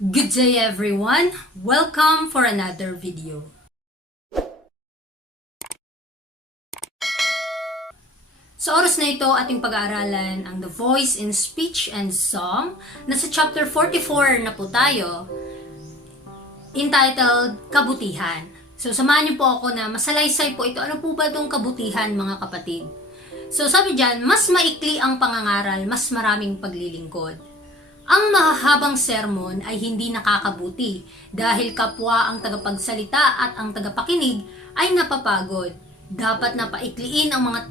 Good day everyone! Welcome for another video. Sa oras na ito, ating pag-aaralan ang The Voice in Speech and Song. Nasa chapter 44 na po tayo, entitled Kabutihan. So samahan niyo po ako na masalaysay po ito. Ano po ba itong kabutihan, mga kapatid? So sabi dyan, mas maikli ang pangangaral, mas maraming paglilingkod. Ang mahahabang sermon ay hindi nakakabuti dahil kapwa ang tagapagsalita at ang tagapakinig ay napapagod. Dapat na paikliin ang mga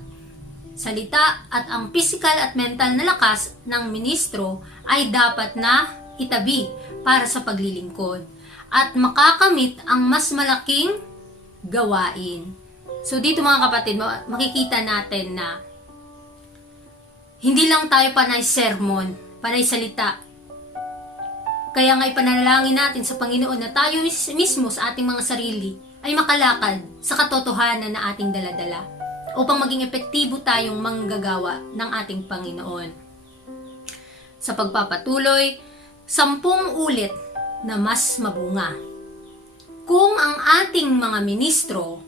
salita at ang physical at mental na lakas ng ministro ay dapat na itabi para sa paglilingkod at makakamit ang mas malaking gawain. So dito mga kapatid, makikita natin na hindi lang tayo panay sermon, panay salita. Kaya nga ipanalangin natin sa Panginoon na tayo mismo sa ating mga sarili ay makalakad sa katotohanan na ating daladala upang maging epektibo tayong manggagawa ng ating Panginoon. Sa pagpapatuloy, 10 ulit na mas mabunga. Kung ang ating mga ministro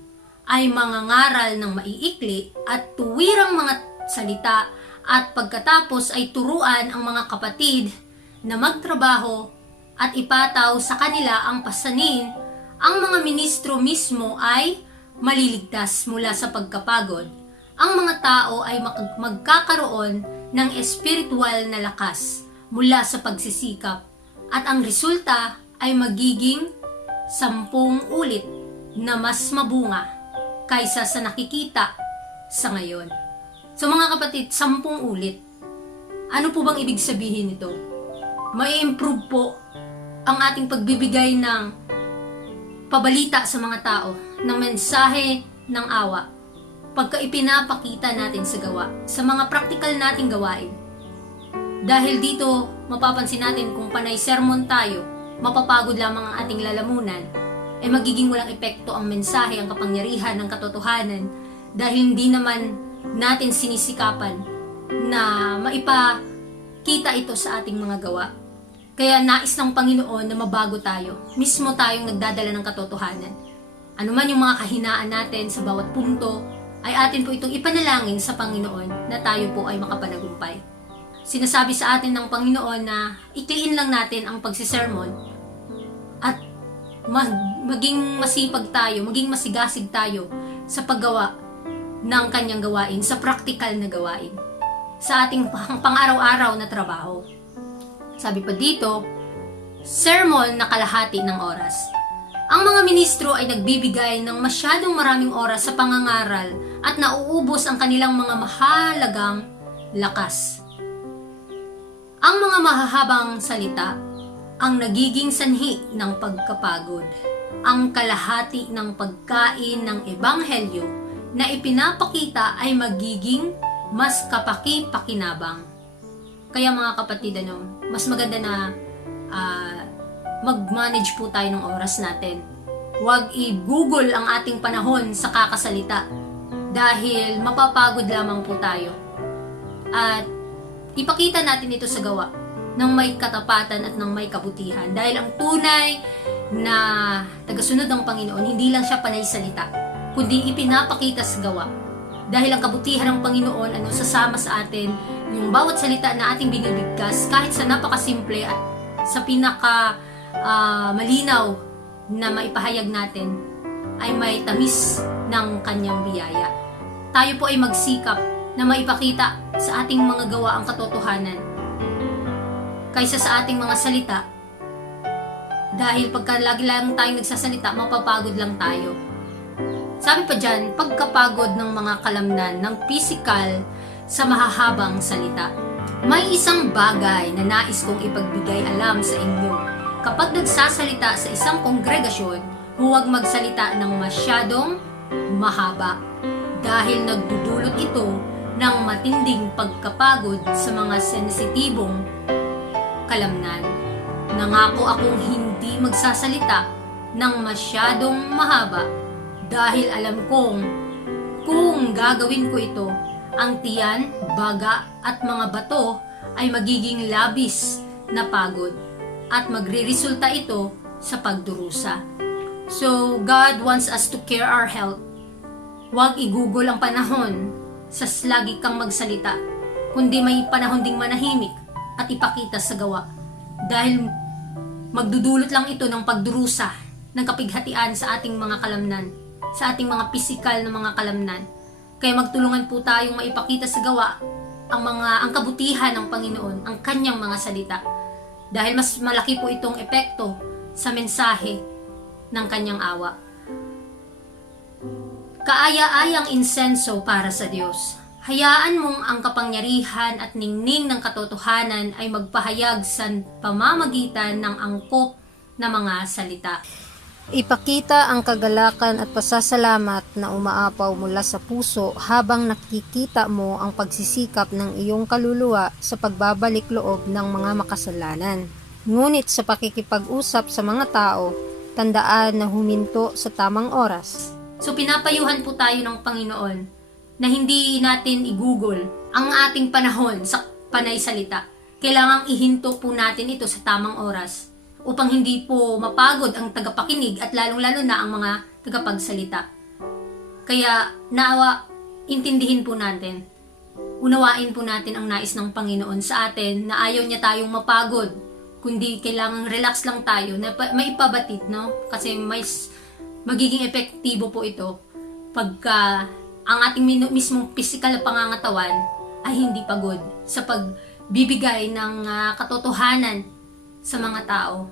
ay mangangaral ng maiikli at tuwirang mga salita at pagkatapos ay turuan ang mga kapatid na magtrabaho at ipataw sa kanila ang pasanin, ang mga ministro mismo ay maliligtas mula sa pagkapagod. Ang mga tao ay magkakaroon ng espiritual na lakas mula sa pagsisikap at ang resulta ay magiging 10 ulit na mas mabunga kaysa sa nakikita sa ngayon. So mga kapatid, 10 ulit. Ano po bang ibig sabihin nito? May improve po ang ating pagbibigay ng pabalita sa mga tao, ng mensahe ng awa, pagka ipinapakita natin sa gawa, sa mga praktikal nating gawain. Dahil dito, mapapansin natin kung panay sermon tayo, mapapagod lamang ang ating lalamunan, ay magiging walang epekto ang mensahe, ang kapangyarihan ng katotohanan, dahil hindi naman natin sinisikapan na maipakita ito sa ating mga gawa. Kaya nais ng Panginoon na mabago tayo. Mismo tayong nagdadala ng katotohanan. Ano man yung mga kahinaan natin sa bawat punto, ay atin po itong ipanalangin sa Panginoon na tayo po ay makapanagumpay. Sinasabi sa atin ng Panginoon na ikliin lang natin ang pagsisermon at maging masipag tayo, maging masigasig tayo sa paggawa ng kanyang gawain, sa praktikal na gawain, sa ating pang-araw-araw na trabaho. Sabi pa dito, sermon na kalahati ng oras. Ang mga ministro ay nagbibigay ng masyadong maraming oras sa pangangaral at nauubos ang kanilang mga mahalagang lakas. Ang mga mahahabang salita ang nagiging sanhi ng pagkapagod. Ang kalahati ng pagkain ng ebanghelyo na ipinapakita ay magiging mas kapaki-pakinabang. Kaya mga kapatid, mas maganda na mag-manage po tayo ng oras natin. Huwag i-google ang ating panahon sa kakasalita dahil mapapagod lamang po tayo. At ipakita natin ito sa gawa ng may katapatan at ng may kabutihan. Dahil ang tunay na tagasunod ng Panginoon, hindi lang siya panay salita, kundi ipinapakita sa gawa. Dahil ang kabutihan ng Panginoon sasama sa atin yung bawat salita na ating binibigkas kahit sa napakasimple at sa pinaka malinaw na maipahayag natin ay may tamis ng kanyang biyaya. Tayo po ay magsikap na maipakita sa ating mga gawa ang katotohanan kaysa sa ating mga salita, dahil pagka lagi lang tayong nagsasalita, mapapagod lang tayo. Sabi pa dyan, pagkapagod ng mga kalamnan ng physical sa mahahabang salita. May isang bagay na nais kong ipagbigay alam sa inyo. Kapag nagsasalita sa isang kongregasyon, huwag magsalita ng masyadong mahaba dahil nagdudulot ito ng matinding pagkapagod sa mga sensitibong kalamnan. Nangako akong hindi magsasalita ng masyadong mahaba dahil alam kong kung gagawin ko ito, ang tiyan, baga at mga bato ay magiging labis na pagod. at magre-resulta ito sa pagdurusa. So, God wants us to care our health. Huwag igugol ang panahon sa lagi kang magsalita, kundi may panahon ding manahimik at ipakita sa gawa. Dahil magdudulot lang ito ng pagdurusa, ng kapighatian sa ating mga kalamnan, sa ating mga pisikal na mga kalamnan. Kaya magtulungan po tayong maipakita sa gawa ang kabutihan ng Panginoon, ang kanyang mga salita. Dahil mas malaki po itong epekto sa mensahe ng kanyang awa. Kaaya-ayang insenso para sa Diyos. Hayaan mong ang kapangyarihan at ningning ng katotohanan ay magpahayag sa pamamagitan ng angkop na mga salita. Ipakita ang kagalakan at pasasalamat na umaapaw mula sa puso habang nakikita mo ang pagsisikap ng iyong kaluluwa sa pagbabalik loob ng mga makasalanan. Ngunit sa pakikipag-usap sa mga tao, tandaan na huminto sa tamang oras. So pinapayuhan po tayo ng Panginoon na hindi natin igugol ang ating panahon sa panay salita. Kailangang ihinto po natin ito sa tamang oras upang hindi po mapagod ang tagapakinig at lalong-lalo na ang mga tagapagsalita. Kaya naawa, intindihin po natin, unawain po natin ang nais ng Panginoon sa atin na ayaw niya tayong mapagod, kundi kailangang relax lang tayo na maipabatid, no? Kasi magiging epektibo po ito pagka ang ating mismong physical na pangangatawan ay hindi pagod sa pagbibigay ng katotohanan sa mga tao.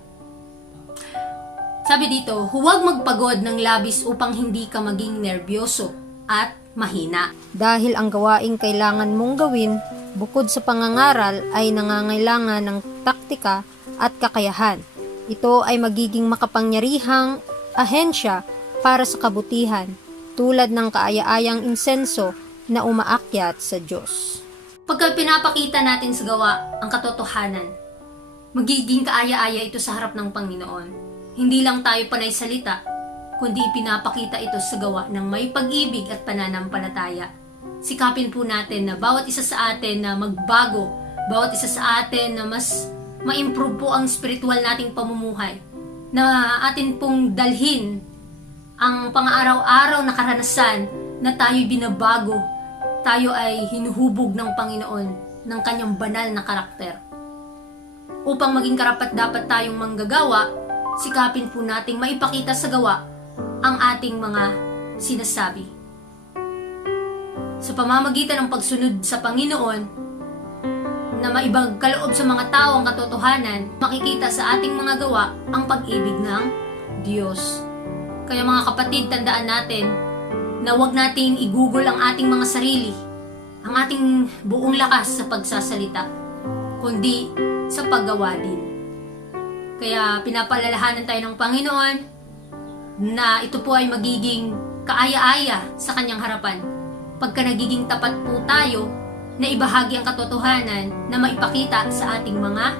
Sabi dito, huwag magpagod ng labis upang hindi ka maging nerbyoso at mahina. Dahil ang gawaing kailangan mong gawin, bukod sa pangangaral, ay nangangailangan ng taktika at kakayahan. Ito ay magiging makapangyarihang ahensya para sa kabutihan, tulad ng kaaya-ayang insenso na umaakyat sa Diyos. Pagka pinapakita natin sa gawa ang katotohanan, magiging kaaya-aya ito sa harap ng Panginoon. Hindi lang tayo panay salita, kundi pinapakita ito sa gawa ng may pag-ibig at pananampalataya. Sikapin po natin na bawat isa sa atin na magbago, bawat isa sa atin na mas ma-improve po ang spiritual nating pamumuhay, na atin pong dalhin ang pang-araw-araw na karanasan na tayo'y binabago, tayo ay hinuhubog ng Panginoon ng kanyang banal na karakter. Upang maging karapat-dapat tayong manggagawa, sikapin po nating maipakita sa gawa ang ating mga sinasabi. Sa pamamagitan ng pagsunod sa Panginoon, na maibag kaloob sa mga tao ang katotohanan, makikita sa ating mga gawa ang pag-ibig ng Diyos. Kaya mga kapatid, tandaan natin na huwag nating igugol ang ating mga sarili, ang ating buong lakas sa pagsasalita, kundi sa paggawa din. Kaya pinapalalahanan tayo ng Panginoon na ito po ay magiging kaaya-aya sa kanyang harapan pagka nagiging tapat po tayo na ibahagi ang katotohanan na maipakita sa ating mga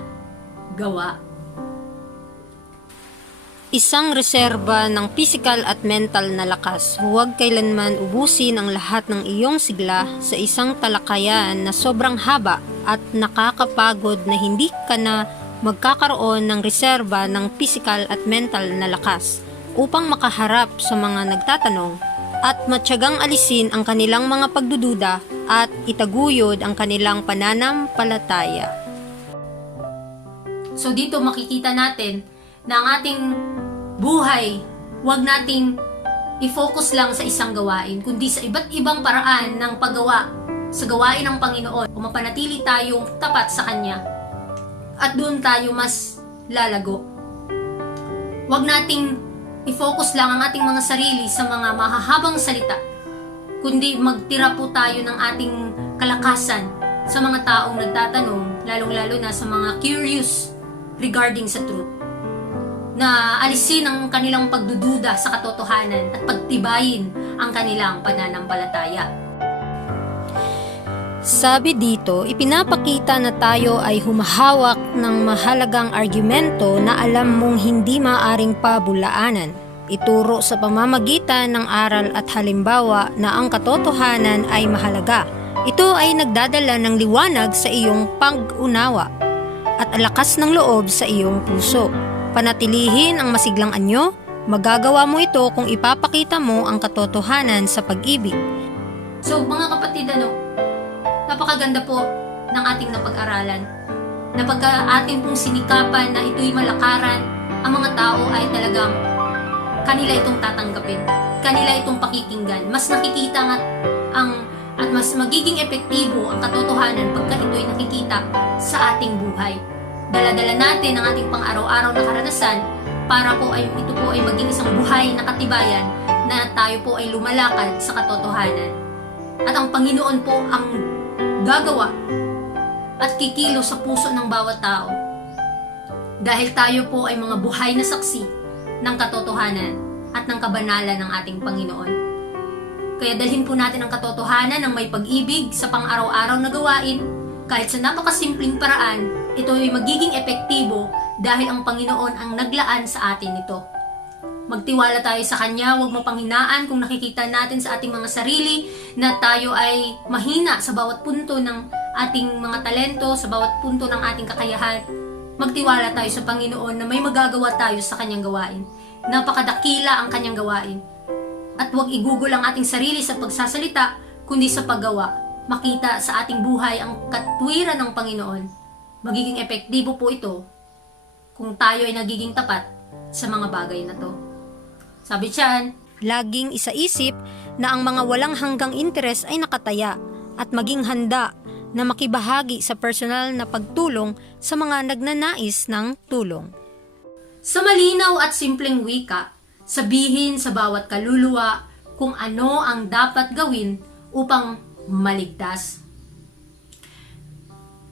gawa. Isang reserba ng pisikal at mental na lakas. Huwag kailanman ubusin ang lahat ng iyong sigla sa isang talakayan na sobrang haba at nakakapagod na hindi ka na magkakaroon ng reserba ng pisikal at mental na lakas upang makaharap sa mga nagtatanong at matyagang alisin ang kanilang mga pagdududa at itaguyod ang kanilang pananampalataya. So dito makikita natin na ang ating buhay, huwag nating i-focus lang sa isang gawain, kundi sa iba't ibang paraan ng paggawa sa gawain ng Panginoon o mapanatili tayong tapat sa Kanya. At doon tayo mas lalago. Huwag nating i-focus lang ang ating mga sarili sa mga mahahabang salita, kundi magtira po tayo ng ating kalakasan sa mga taong nagtatanong, lalong-lalo na sa mga curious regarding sa truth, na alisin ang kanilang pagdududa sa katotohanan at pagtibayin ang kanilang pananampalataya. Sabi dito, ipinapakita na tayo ay humahawak ng mahalagang argumento na alam mong hindi maaring pabulaanan. Ituro sa pamamagitan ng aral at halimbawa na ang katotohanan ay mahalaga. Ito ay nagdadala ng liwanag sa iyong pag-unawa. at lakas ng loob sa iyong puso. Panatilihin ang masiglang anyo, magagawa mo ito kung ipapakita mo ang katotohanan sa pag-ibig. So mga kapatid, napakaganda po ng ating napag-aralan. Na pagka ating pong sinikapan na ito'y malakaran, ang mga tao ay talagang kanila itong tatanggapin. Kanila itong pakikinggan. Mas nakikita at mas magiging epektibo ang katotohanan pagka ito'y nakikita sa ating buhay. Dala-dala natin ang ating pang-araw-araw na karanasan para po ito po ay maging isang buhay na katibayan na tayo po ay lumalakad sa katotohanan. At ang Panginoon po ang gagawa at kikilo sa puso ng bawat tao. Dahil tayo po ay mga buhay na saksi ng katotohanan at ng kabanalan ng ating Panginoon. Kaya dalhin po natin ang katotohanan ng may pag-ibig sa pang-araw-araw na gawain. Kahit sa napakasimpleng paraan, ito ay magiging epektibo dahil ang Panginoon ang naglaan sa atin ito. Magtiwala tayo sa Kanya, huwag mapanghinaan kung nakikita natin sa ating mga sarili na tayo ay mahina sa bawat punto ng ating mga talento, sa bawat punto ng ating kakayahan. Magtiwala tayo sa Panginoon na may magagawa tayo sa Kanyang gawain. Napakadakila ang Kanyang gawain. At huwag igugol ang ating sarili sa pagsasalita, kundi sa paggawa. Makita sa ating buhay ang katwiran ng Panginoon. Magiging epektibo po ito kung tayo ay nagiging tapat sa mga bagay na to. Sabi diyan, Laging isaisip na ang mga walang hanggang interes ay nakataya at maging handa na makibahagi sa personal na pagtulong sa mga nagnanais ng tulong. sa malinaw at simpleng wika, sabihin sa bawat kaluluwa kung ano ang dapat gawin upang maligtas.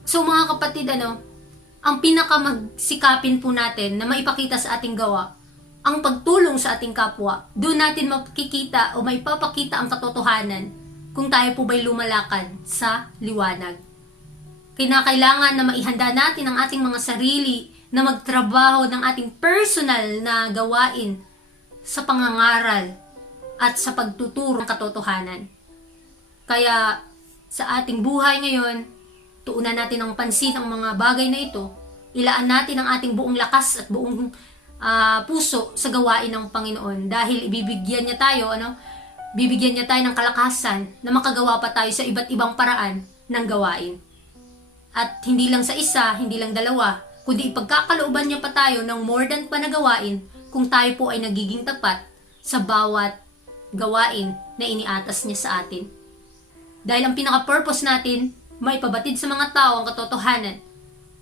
So mga kapatid, ang pinakamagsikapin po natin na maipakita sa ating gawa, ang pagtulong sa ating kapwa. Doon natin makikita o maipapakita ang katotohanan kung tayo po ba'y lumalakad sa liwanag. Kinakailangan na maihanda natin ang ating mga sarili na magtrabaho ng ating personal na gawain sa pangangaral at sa pagtuturo ng katotohanan. Kaya sa ating buhay ngayon, tuunan natin ang pansin ang mga bagay na ito. Ilaan natin ang ating buong lakas at buong puso sa gawain ng Panginoon dahil bibigyan niya tayo ng kalakasan na makagawa pa tayo sa iba't ibang paraan ng gawain. At hindi lang sa isa, hindi lang dalawa, kundi ipagkakalooban niya pa tayo ng more than pa na gawain kung tayo po ay nagiging tapat sa bawat gawain na iniatas niya sa atin. Dahil ang pinaka-purpose natin, maipabatid sa mga tao ang katotohanan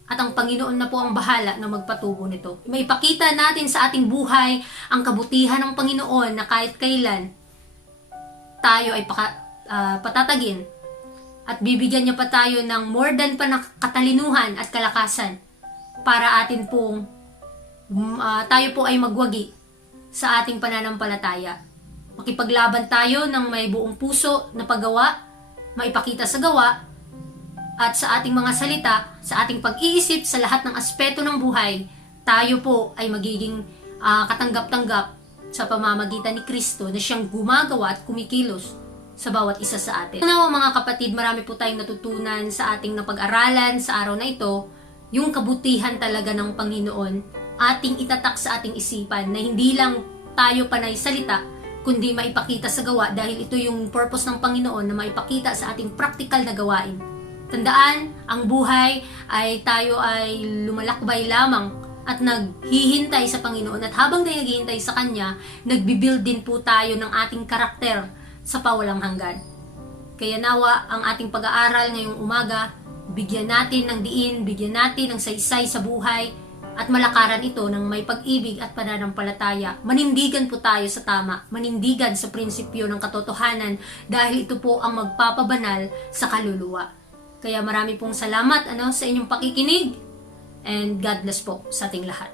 at ang Panginoon na po ang bahala na magpatubo nito. Maipakita natin sa ating buhay ang kabutihan ng Panginoon na kahit kailan tayo ay patatagin at bibigyan niya pa tayo ng more than pa na katalinuhan at kalakasan para atin pong tayo po ay magwagi sa ating pananampalataya. Makipaglaban tayo ng may buong puso na paggawa, maipakita sa gawa, at sa ating mga salita, sa ating pag-iisip sa lahat ng aspeto ng buhay, tayo po ay magiging katanggap-tanggap sa pamamagitan ni Kristo na siyang gumagawa at kumikilos sa bawat isa sa atin. Nawa mga kapatid, marami po tayong natutunan sa ating napag-aralan sa araw na ito, yung kabutihan talaga ng Panginoon, ating itatak sa ating isipan na hindi lang tayo panay salita, kundi maipakita sa gawa dahil ito yung purpose ng Panginoon na maipakita sa ating practical na gawain. Tandaan, ang buhay ay tayo ay lumalakbay lamang at naghihintay sa Panginoon at habang tayo naghihintay sa Kanya, nagbibuild din po tayo ng ating karakter sa pawalang hanggan. Kaya nawa ang ating pag-aaral ngayong umaga, bigyan natin ng diin, bigyan natin ng saysay sa buhay at malakaran ito ng may pag-ibig at pananampalataya. Manindigan po tayo sa tama, manindigan sa prinsipyo ng katotohanan dahil ito po ang magpapabanal sa kaluluwa. Kaya marami pong salamat sa inyong pakikinig and God bless po sa ating lahat.